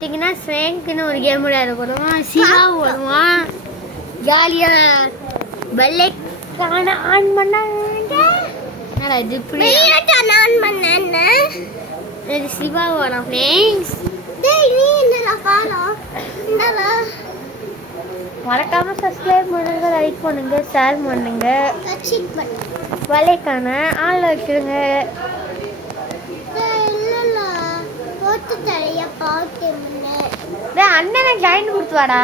பார்த்தீங்கன்னா ஸ்வேங்க்னு ஒரு கேம் விளையாட போடுவோம். சிவா வருவான். ஜாலியாக வெள்ளைக்கான ஆன் பண்ணாங்க. என்னடா இது இப்படி ஆன் பண்ண இது சிவா வரும் ஃப்ரெண்ட்ஸ். மறக்காம சப்ஸ்கிரைப் பண்ணுங்க, லைக் பண்ணுங்க, ஷேர் பண்ணுங்க. வெள்ளைக்கான ஆன்ல வச்சுருங்க. அண்ணனை ஜாயின் கொடுத்து வாடா.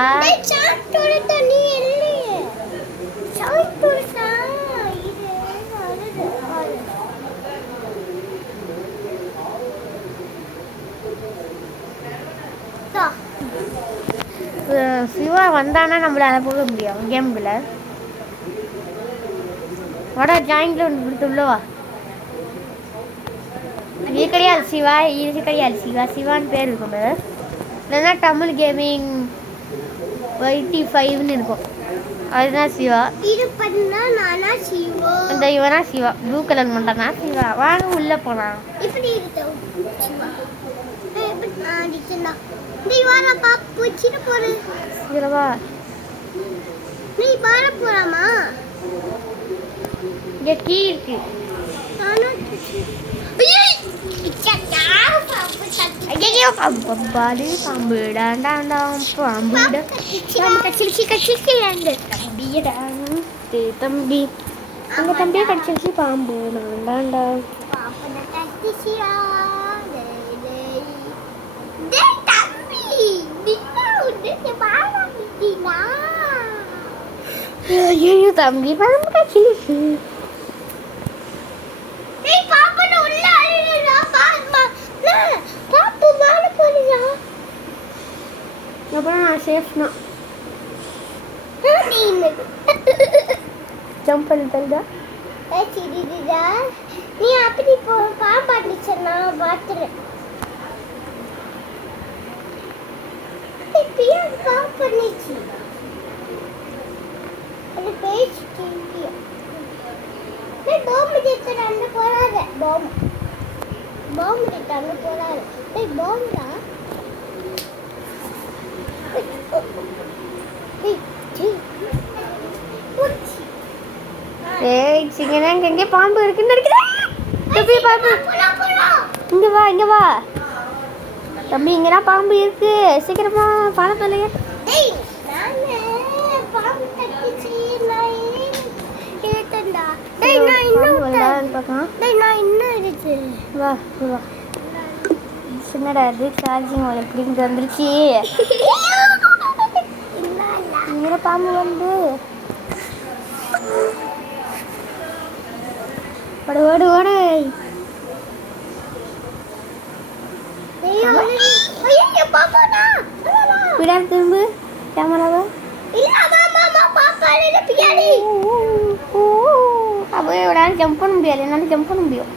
சிவா வந்தானா நம்மளால போக முடியும் கேம்குள்ள. வாடா ஜாயின்ல ஒன்று கொடுத்து உள்ளவா. இது கிடையாது சிவா, இது கிடையாது சிவா. சிவான்னு பேர் இருக்கும். இல்லைன்னா தமிழ் கேமிங் 85ன்னு இருக்கும். அதுதான் சிவா. இந்த இவனா சிவா. ப்ளூ கலர் மட்டும்னா சிவா. வாங்க உள்ள போலாம். இங்க கீ இருக்கு. ஐயோ பாம்பு பாம்பு டாண்டாண்டாம் பாம்பு தம்பி அந்த தம்பியை கடிச்சிருச்சு பாம்பு டாண்டாண்டா. ஐயோ தம்பி பாம்பு கடிச்சிருச்சு. அப்புறம் நான் சேஃப்னா ஜம்ப் பண்ணி தருதா. நீ அப்படி போ பாப்பாட்டு நான் பார்த்துறேன். பண்ணிச்சு அது பேசிட்டு பாம்பு அங்க போறாரு. பாம்பு அங்க போறாரு. பாம்பா எங்கே பாம்பு இருக்குன்னு நினைக்கிறேன். பாம்பு இங்க வா, இங்க வா தம்பி. இங்கனா பாம்பு இருக்கு. சீக்கிரமா பணம் சொல்லுங்க. சின்னடா இது சார்ஜிங் எப்படின்னு வந்துருச்சு. இங்கே பாம்பு வந்து ஓடு ஓடு ஓடு. பின்னாடி திரும்பு கேமராவை. அப்படியே விடாது ஜம்ப் பண்ண முடியாது. என்னால ஜம்ப் பண்ண முடியும்.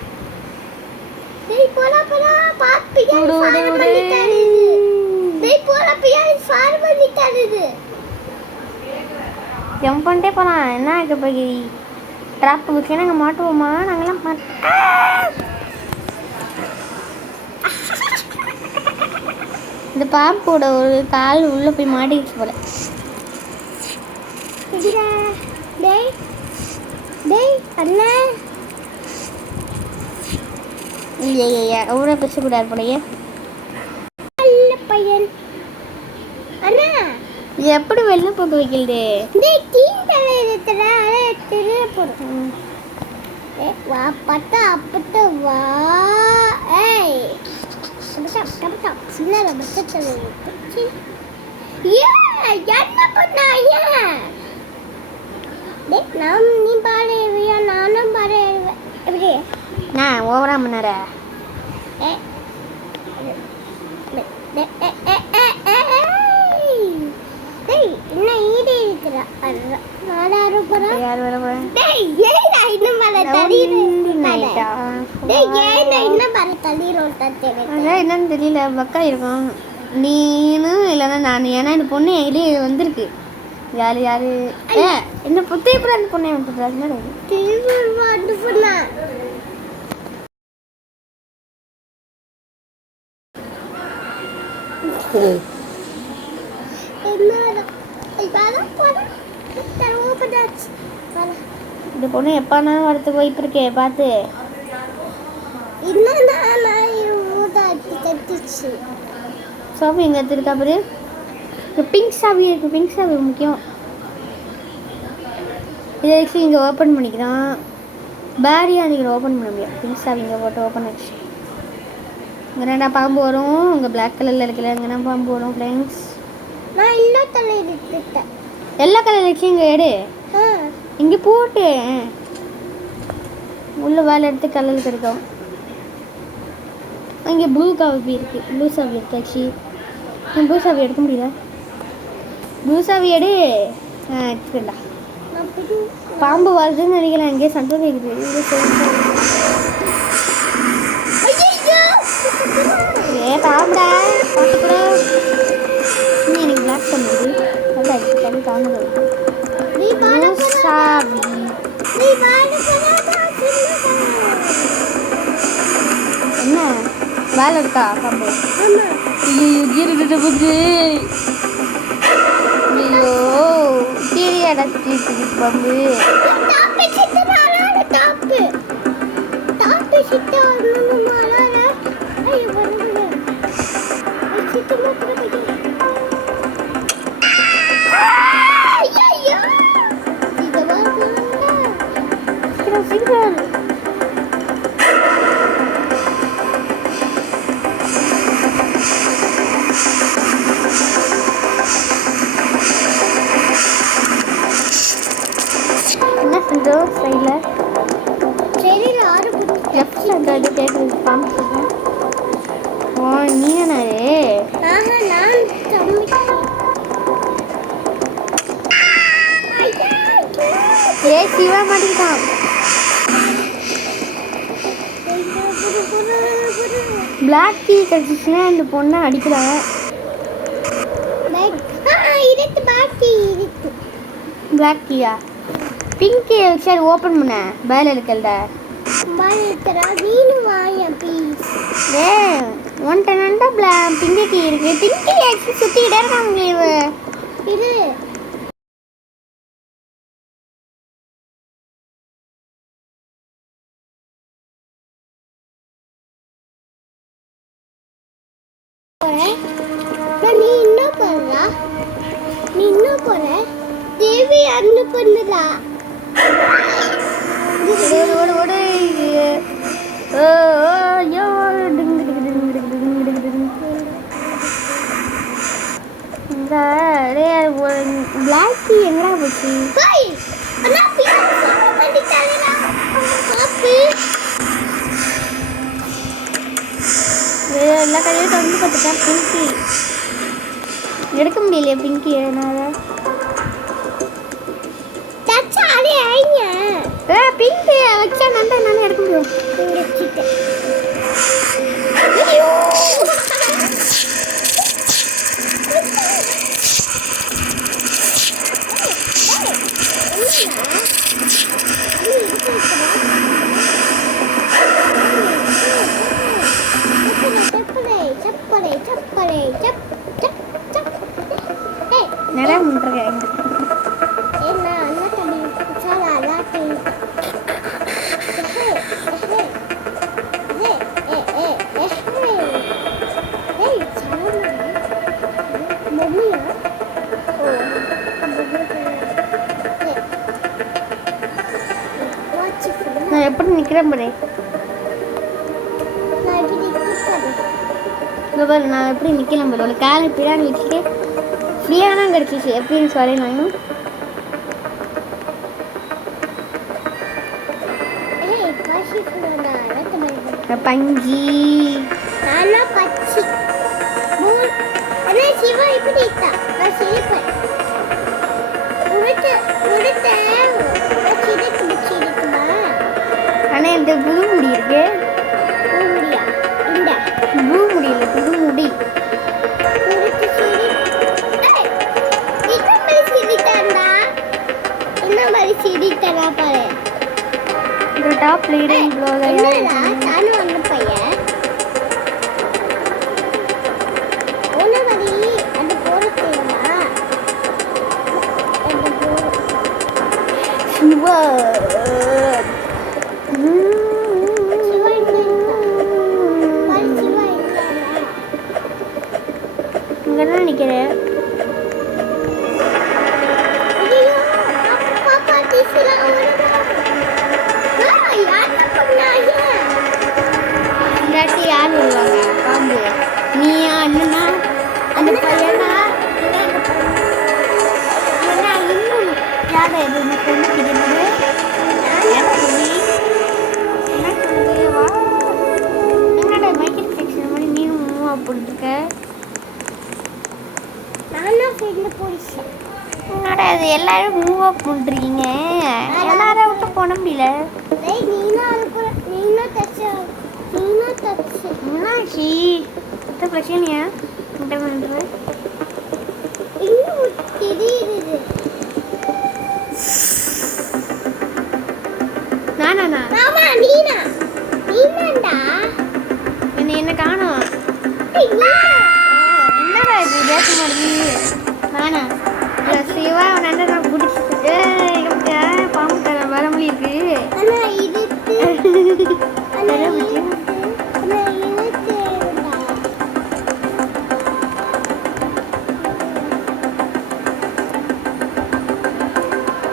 ஜம்ப் பண்ணிட்டே போலாம். என்ன இருக்கு போய் ட்ராப் வச்சு நாங்கள் மாட்டுவோமா? நாங்களாம் இந்த பாம்போட ஒரு கால் உள்ள போய் மாட்டிக்கிச்சு போல. அண்ணா இல்லையா அவ்வளோ பேசக்கூடாது போலையே. பையன் அண்ணா இது எப்படி வெளில போக வைக்கிறது? வா பத்தா அப்பத்த வா. என்ன பண்ணாயா? நீ பாடுவியா? நானும் பாடுவேன். எப்படி நான் ஓவரா பண்ணற? என்ன ஈடு இருக்கிறா? நாடாரு போறா. யார் வர போறா? டேய் ஏடா இன்னும் மேல தள்ளிடுடா. டேய் ஏடா இன்னும் மேல தள்ளிரோட்டா தெரியல. அதான் என்னன்னு தெரியல. பக்கா இருக்கும். நீனு இல்லனா நான். ஏன்னா இந்த பொண்ணு என்கிட்ட வந்திருக்கு. யாரு யாரு என்ன புத்தைய புற அந்த பொண்ணு வந்துடுறாங்க. திரும்ப வந்து பொண்ணா இந்த பொண்ணு எப்பனா வரத்துக்கு வாய்ப்பு இருக்கே பார்த்து. சாவி எங்கே எடுத்துருக்கா பாரு. பிங்க் சாவி இருக்குது, பிங்க் சாவி முக்கியம். இதை வச்சு இங்கே ஓப்பன் பண்ணிக்கலாம். பேரியாக நீங்கள் ஓப்பன் பண்ண முடியும். பிங்க் சாவி இங்கே போட்டு ஓப்பன் ஆச்சு. இங்கே ரெண்டா பாம்பு வரும். இங்கே பிளாக் கலரில் இருக்கல இங்கே பாம்பு வரும் ஃப்ரெண்ட்ஸ். நான் இன்னும் தலை எடுத்துட்டேன். எல்லா கலர் வச்சு இங்கே எடு. இங்கே போட்டு உள்ள வேலை எடுத்து கலர் கிடைக்கும். இங்கே ப்ளூ காவி இருக்குது. ப்ளூ சாவி எடுத்தாச்சு. ப்ளூ சாவி எடுக்க முடியல. ப்ளூ சாவி எடு. எடுத்துக்கண்டா. பாம்பு வருதுன்னு நினைக்கிறேன். அங்கேயே சண்டை கேட்குது. பாம்புடா பார்த்துக்கூட இன்னும் எனக்கு பிளாக் பண்ணுது. நல்லா எடுத்து தாங்க. சாவி என்ன வேலை இருக்கா பாம்பு? ஐயோ புக்கு. ஐயோ கீழே அடைச்சிட்டு பாம்பு. என்ன செஞ்சோம் சைடில் லெஃப்ட் சைடில் அது கேட்குறது பாம்பு. ஓ நீனே ஏ சிவா மாட்டிக்கிட்டான். பிளாக் டீ கிடச்சிச்சுன்னா இந்த பொண்ணை அடிக்கலாம். பிளாக் டீயா? பிங்க் டீ வச்சு அது ஓப்பன் பண்ண பேல இருக்கல்ல. ஏ ஒன்ட்ட நண்டா பிங்க் டீ இருக்கு. பிங்க் டீ ஆக்சுவலி சுற்றிக்கிட்டே இருக்காங்க. இது நீ இன்னும் போற தேவி அண்ணு பண்ணுதா. பிளாக் டீ எங்கடா போச்சு? எல்லா கடையும் வந்து பார்த்துட்டேன். பிங்கி எடுக்க முடியலையா? பிங்கி எதனால பிங்க் வச்சா நல்லா என்னால் எடுக்க முடியும். நிறைய முன்னிருக்கேன். நான் எப்படி நிற்கிறேன் பாரு. நான் எப்படி நிற்கலாம் பாரு. ஒரு காலை பின்னாடி வச்சுட்டு ஃப்ரீயாக தான் கிடச்சிச்சு. எப்படின்னு சொல்லி நான் பஞ்சி பச்சி சிவா இப்படி ஆனால் இந்த புது முடி இருக்கு. புது முடியல, புது முடி. டாப் லீடிங் ப்ளோ அங்கே தான் நிற்கிறேன். இல்லாட்டி யார் வருவாங்க? பாம்பு நீயா அண்ணனா அந்த பையனா இன்னும் யார் எதுவும் பொண்ணு பிடிக்கிறது என்னடா மைக்கேல் செக்ஷன் மாதிரி நீயும் மூவ் போட்டுருக்க. என்னடா இது எல்லாரும் மூவ் அப் பண்ணுறீங்க? எல்லாரும் விட்டு போன முடியல. என்னாச்சு? இந்த பிரச்சனையா என்ன பண்ணுறது? நானா என்ன காணோம்? என்னடா இது பேச மாட்டேங்குது? நானா இல்லை சிவா அவன் நான் பிடிச்சிட்டு பாம்பு தர வர முடியிருக்கு.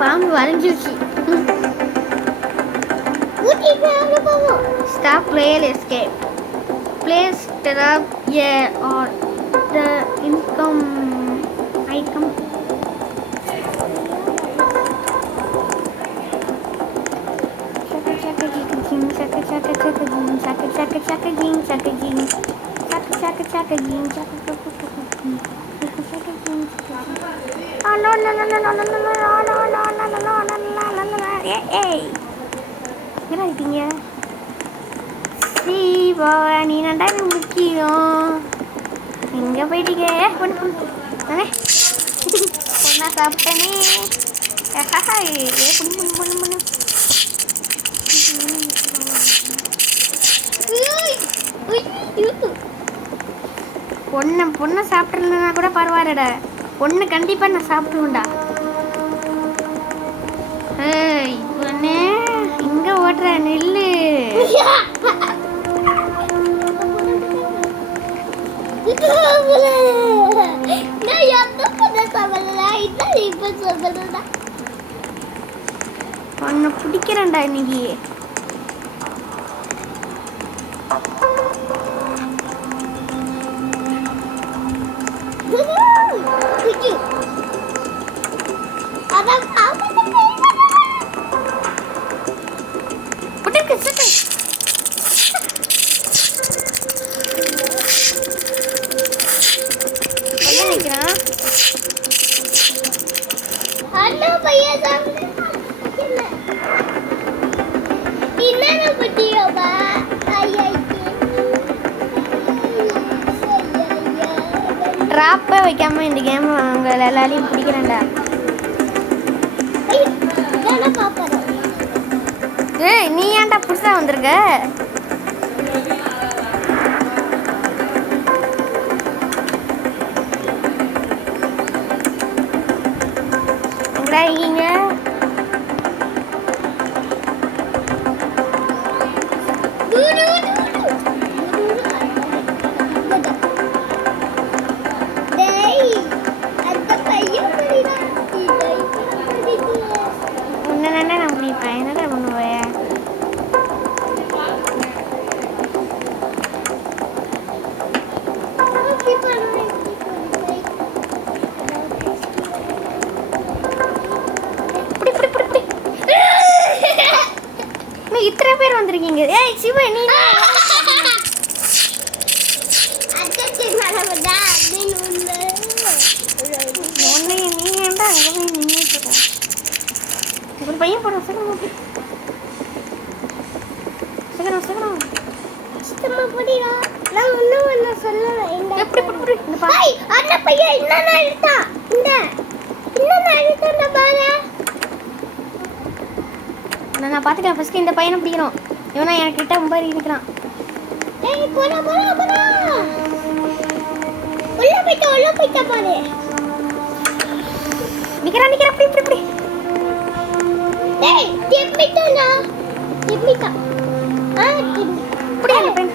பாம்பு வரைஞ்சிருச்சு. Stop player escape. Place trap here or the income item. Oh no. என்ன இருக்கீங்க? சீவா நீ நண்டா முக்கியம். எங்கே போயிட்டீங்க? பொண்ணு சாப்பிட்டேனே. பொண்ணை சாப்பிட்றதுனா கூட பரவாயில்லடா. பொண்ணு கண்டிப்பாக நான் சாப்பிடுவேன்டா. பொண்ணு இங்கே ஓட்டுற நெல்லு. பொண்ணு பிடிக்கிறேன்டா இன்னைக்கு. ட்ராப்பே வைக்காம இந்த கேம் அவங்க எல்லாரையும் பிடிக்கிறேன்டா. ஏய் நீ ஏன்டா புதுசா வந்திருக்க? எங்கடா இருக்கீங்க? இத்தனை பேர் வந்திருக்கீங்க. ஏய் சிவா நீ ஏன்டா அங்கே போய் நின்றுட்டு இருக்க? ஒரு பையன் போடுறோம். சீக்கிரம் போடிடா. நான் இன்னும் ஒன்று சொல்லுவேன். எப்படி அந்த பையன் இன்னும் எடுத்தான். இன்னும் எடுத்தான் பாரு. நான் பார்த்துக்கிறேன். ஃபர்ஸ்ட் இந்த பையனை பிடிக்கிறோம். இவனா என்கிட்ட ரொம்ப இருக்கிறான். ஏய் போடா உள்ள போய்ட்டா பாரு. நிக்கிறா இப்படி ஏய் திப்பிட்டா இப்படி அந்த பையன்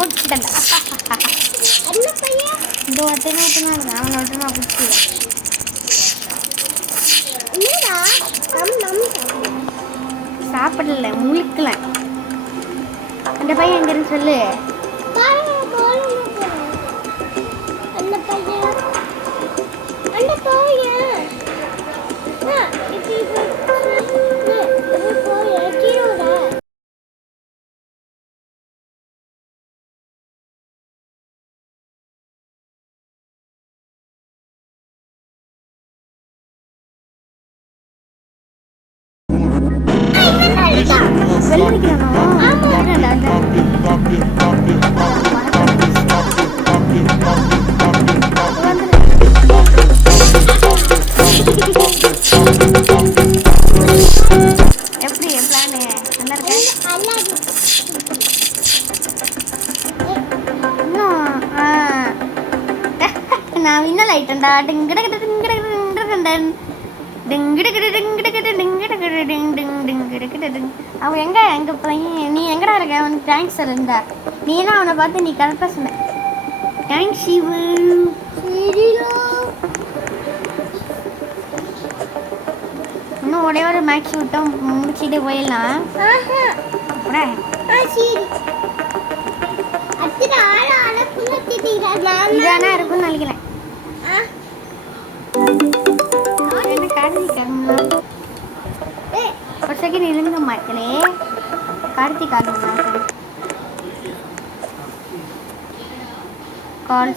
ஓடிட்டா. அண்ணா பையன் இந்த ஒட்டனா இருக்கு அவன் ஒட்டனா பிடிச்சி என்னடா சாப்பிடல முழிக்கல அந்த பையன் எங்க இருந்து சொல்லு அந்த பையன் எப்படி என் பிளானு நல்லா இருக்கேன் இன்னும் நான் இன்னும் லைட்டண்டா அவன் எங்க பையன் நீ எங்கடா இருக்க அவனுக்கு தேங்க்ஸ் இருந்தா நீ தான் அவனை பார்த்து நீ கரெக்டாக சொன்ன தேங்க்ஸ் சிவு இன்னும் ஒரே ஒரு மேக்ஸ் விட்டோம் முடிச்சுட்டு போயிடலாம் இதானா இருக்கும்னு நினைக்கிறேன் ஒரு செகண்ட் இருங்க மக்களே கார்த்திக் கால்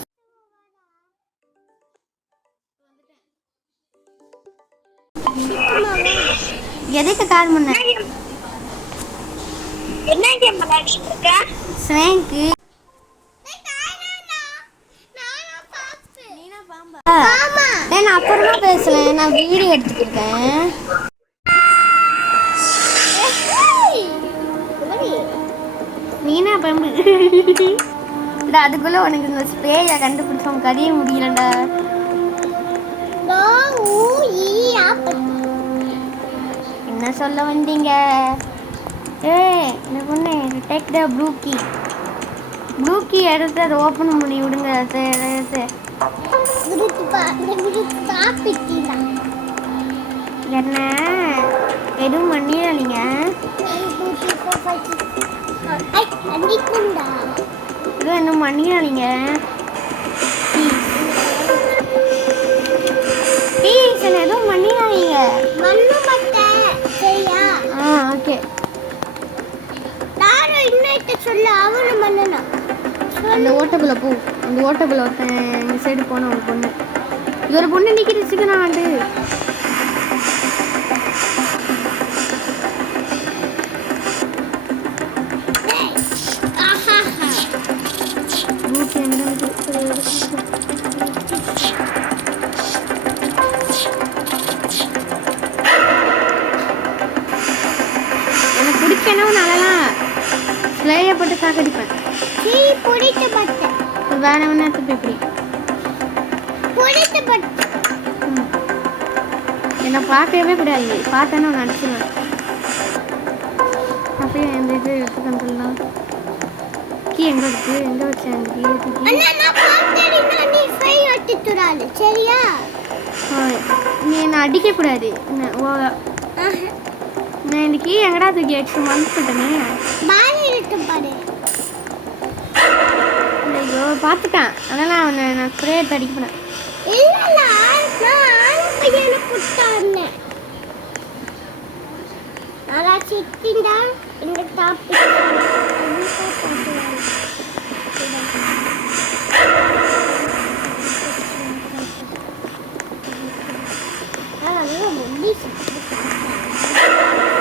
எதுக்கு கால் பண்ண என்ன கேம் விளையாடிட்டு இருக்க ஸ்னேக்கு நான் அப்புறமா பேசுறேன் நான் வீடியோ எடுத்துக்கிட்டேன் நீனா பம்பு அதுக்குள்ள உனக்கு இந்த ஸ்ப்ரேயை கண்டுபிடிச்சோம் கதைய முடியலண்டா என்ன சொல்ல வந்தீங்க என்ன பொண்ணு டேக் த ப்ளூ கீ எடுத்து அதை ஓப்பன் பண்ணி விடுங்க எடுத்து என்ன எதுவும் பண்ணிடாதீங்க எதுவும் என்ன பண்ணிடாதீங்க ப்ளீஸ் என்ன எதுவும் பண்ணிடாதீங்க ஓகே சொல்ல அவனும் பண்ணணும் அந்த ஓட்டக்குள்ள போ அந்த ஓட்டக்குள்ள ஒருத்தன் இந்த சைடு போன ஒரு பொண்ணு இது ஒரு பொண்ணு நிற்கிட்டு நான் வந்து எனக்கு பிடிக்கணும் நல்லலாம் ஸ்லேயப்பட்டு சாக்கடிப்பேன் வேற நேரத்துக்கு எப்படி என்னை பார்க்கவே கூடாது பார்த்தேன்னு ஒன்று அடிச்சுவேன் அப்படியே இந்த இது எடுத்துக்கலாம் கீ எங்க இருக்கு எங்க வச்சேன் அந்த கீ சரியா நீ என்ன அடிக்க கூடாது நான் இந்த கீ எங்கடா தூக்கி எடுத்து வந்துட்டேனே ஐயோ பார்த்துட்டான் அதனால் அவனை நான் ஸ்ப்ரே எடுத்து அடிக்க போனேன் இந்த டாபிக்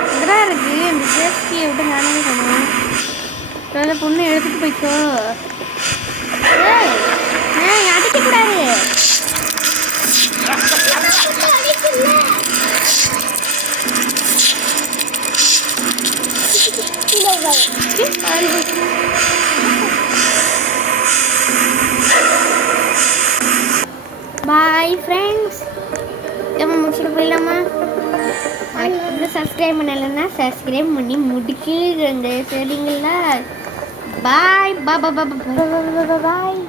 இதெல்லாம் இருக்கு இந்த சேஃப்டியை விட்டு நானே பண்ணுவேன் சில பொண்ணு எடுத்துட்டு போய்க்கோ அடிக்கக்கூடாது பாய் ஃப்ரெண்ட்ஸ் நம்ம முடிச்சுட்டு போயிடலாமா சப்ஸ்கிரைப் பண்ணலைன்னா சப்ஸ்கிரைப் பண்ணி முடிக்கிடுங்க சரிங்களா பாய் பாய்